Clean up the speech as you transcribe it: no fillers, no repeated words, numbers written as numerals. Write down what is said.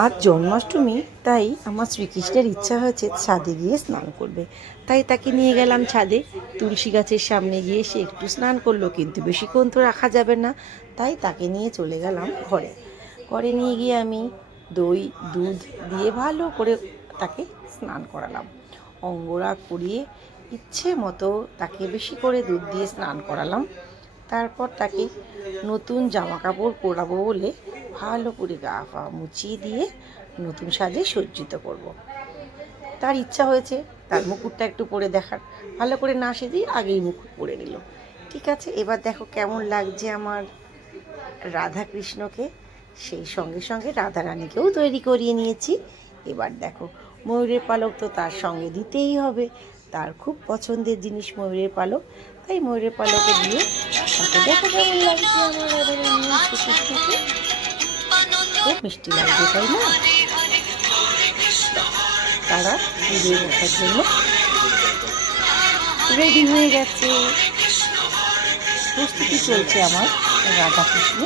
আজ জন্মাষ্টমী, তাই আমার শ্রীকৃষ্ণের ইচ্ছা হয়েছে ছাদে গিয়ে স্নান করবে। তাই তাকে নিয়ে গেলাম ছাদে। তুলসী গাছের সামনে গিয়ে সে একটু স্নান করলো, কিন্তু বেশিক্ষণ তো রাখা যাবে না। তাই তাকে নিয়ে চলে গেলাম ঘরে। ঘরে নিয়ে গিয়ে আমি দই দুধ দিয়ে ভালো করে তাকে স্নান করালাম। অঙ্গরাগ করিয়ে ইচ্ছে মতো তাকে বেশি করে দুধ দিয়ে স্নান করালাম। তারপর তাকে নতুন জামা কাপড় পরাবো বলে ভালো করে গা পা মুছিয়ে দিয়ে নতুন সাজে সজ্জিত করব। তার ইচ্ছা হয়েছে তার মুকুটটা একটু পরে দেখার। ভালো করে না সেজেই আগেই মুকুট পরে নিল। ঠিক আছে, এবার দেখো কেমন লাগছে আমার রাধা কৃষ্ণকে। সেই সঙ্গে সঙ্গে রাধা রানীকেও তৈরি করিয়ে নিয়েছি। এবার দেখো, ময়ূরের পালক তো তার সঙ্গে দিতেই হবে। তার খুব পছন্দের জিনিস ময়ূরের পালক। তাই ময়ূরের পালকে দিয়ে তাকে দেখো কেমন লাগছে আমার রাধা রানী শ্রীকৃষ্ণকে। খুব মিষ্টি লাগবে, তাই না? তারা পুজোয় বসার জন্য রেডি হয়ে গেছে। প্রস্তুতি চলছে আমার রাধা কৃষ্ণ